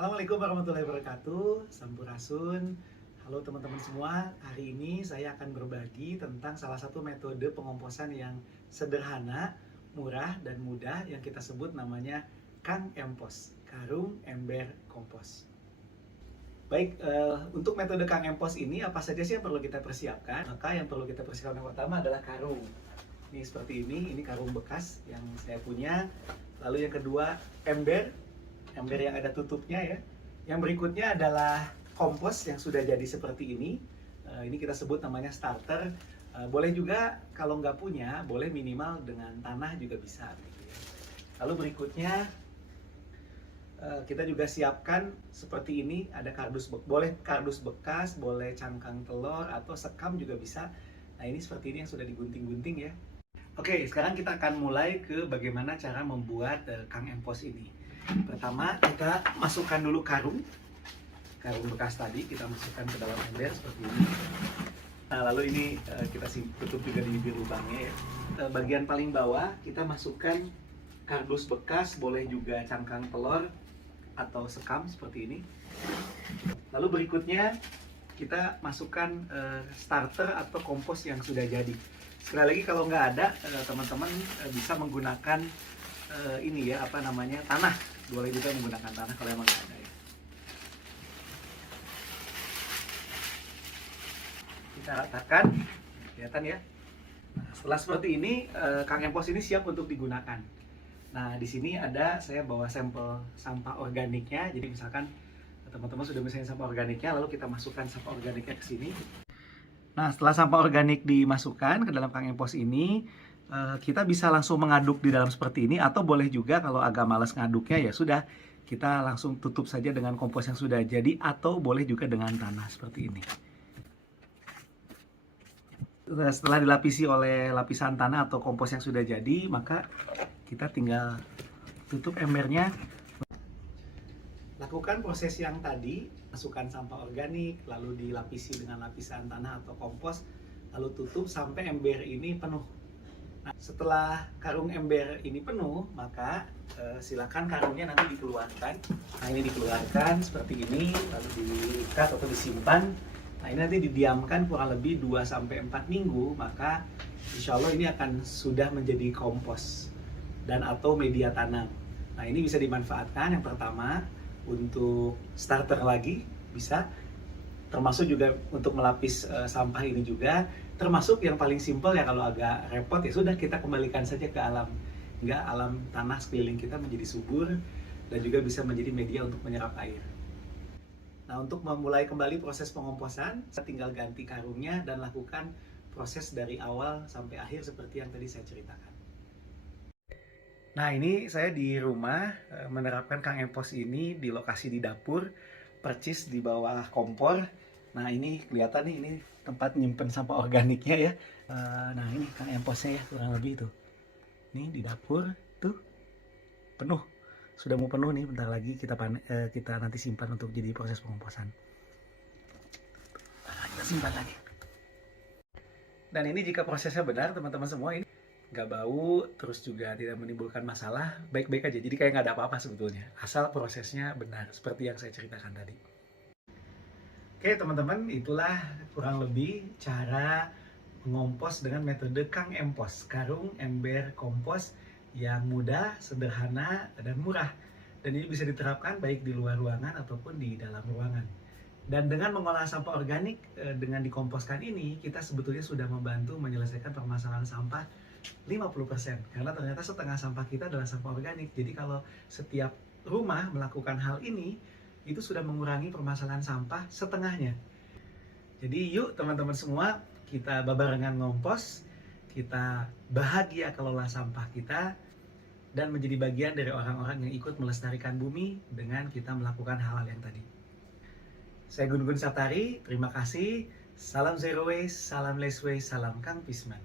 Assalamualaikum warahmatullahi wabarakatuh. Sampurasun. Halo teman-teman semua. Hari ini saya akan berbagi tentang salah satu metode pengomposan yang sederhana, murah, dan mudah yang kita sebut namanya Kang Empos, karung ember kompos. Baik, untuk metode Kang Empos ini apa saja sih yang perlu kita persiapkan? Maka yang perlu kita persiapkan yang pertama adalah karung. Ini seperti ini karung bekas yang saya punya. Lalu yang kedua, ember yang ada tutupnya ya. Yang berikutnya adalah kompos yang sudah jadi seperti ini. Ini kita sebut namanya starter. Boleh juga kalau nggak punya, boleh minimal dengan tanah juga bisa. Gitu ya. Lalu berikutnya kita juga siapkan seperti ini. Ada boleh kardus bekas, boleh cangkang telur atau sekam juga bisa. Nah ini seperti ini yang sudah digunting-gunting ya. Oke, sekarang kita akan mulai ke bagaimana cara membuat Kang Empos ini. Pertama, kita masukkan dulu karung bekas tadi, kita masukkan ke dalam ember seperti ini. Nah, lalu ini kita tutup juga di bibir lubangnya ya. Bagian paling bawah kita masukkan kardus bekas, boleh juga cangkang telur atau sekam seperti ini. Lalu berikutnya kita masukkan starter atau kompos yang sudah jadi. Sekali lagi kalau nggak ada, teman-teman bisa menggunakan ini ya, tanah. Boleh juga menggunakan tanah kalau emang nggak ada ya. Kita ratakan, kelihatan ya. Nah, setelah seperti ini, Kang Empos ini siap untuk digunakan. Nah, di sini saya bawa sampel sampah organiknya. Jadi misalkan teman-teman sudah misalnya sampah organiknya, lalu kita masukkan sampah organiknya ke sini. Nah, setelah sampah organik dimasukkan ke dalam Kang Empos ini, kita bisa langsung mengaduk di dalam seperti ini, atau boleh juga kalau agak malas ngaduknya ya sudah, kita langsung tutup saja dengan kompos yang sudah jadi, atau boleh juga dengan tanah seperti ini. Setelah dilapisi oleh lapisan tanah atau kompos yang sudah jadi, maka kita tinggal tutup embernya. Lakukan proses yang tadi, masukkan sampah organik, lalu dilapisi dengan lapisan tanah atau kompos, lalu tutup sampai ember ini penuh. Nah, setelah karung ember ini penuh, maka silakan karungnya nanti dikeluarkan. Nah, ini dikeluarkan seperti ini, lalu diikat atau disimpan. Nah, ini nanti didiamkan kurang lebih 2-4 minggu, maka insya Allah ini akan sudah menjadi kompos dan atau media tanam. Nah, ini bisa dimanfaatkan yang pertama untuk starter lagi, bisa. Termasuk juga untuk melapis sampah ini juga. Termasuk yang paling simpel ya, kalau agak repot ya sudah, kita kembalikan saja ke alam. Hingga alam tanah sekeliling kita menjadi subur dan juga bisa menjadi media untuk menyerap air. Nah, untuk memulai kembali proses pengomposan, saya tinggal ganti karungnya dan lakukan proses dari awal sampai akhir seperti yang tadi saya ceritakan. Nah, ini saya di rumah menerapkan Kang Empos ini di lokasi di dapur, percis di bawah kompor. Nah, ini kelihatan nih, ini tempat nyimpen sampah organiknya ya. Nah, ini Kang Emposnya ya, kurang lebih tuh. Ini di dapur tuh penuh. Sudah mau penuh nih, bentar lagi kita nanti simpan untuk jadi proses pengomposan. Nah, kita simpan lagi. Dan ini jika prosesnya benar, teman-teman semua, ini nggak bau, terus juga tidak menimbulkan masalah, baik-baik aja. Jadi kayak nggak ada apa-apa sebetulnya, asal prosesnya benar, seperti yang saya ceritakan tadi. Oke teman-teman, itulah kurang lebih cara mengompos dengan metode Kang Empos, karung ember kompos yang mudah, sederhana, dan murah. Dan ini bisa diterapkan baik di luar ruangan ataupun di dalam ruangan. Dan dengan mengolah sampah organik, dengan dikomposkan ini, kita sebetulnya sudah membantu menyelesaikan permasalahan sampah 50%. Karena ternyata setengah sampah kita adalah sampah organik. Jadi kalau setiap rumah melakukan hal ini, itu sudah mengurangi permasalahan sampah setengahnya. Jadi yuk teman-teman semua, kita babarengan ngompos, kita bahagia kelola sampah kita, dan menjadi bagian dari orang-orang yang ikut melestarikan bumi dengan kita melakukan hal-hal yang tadi. Saya Gun Gun Satari, terima kasih. Salam zero waste, salam less waste, salam Kang Pisman.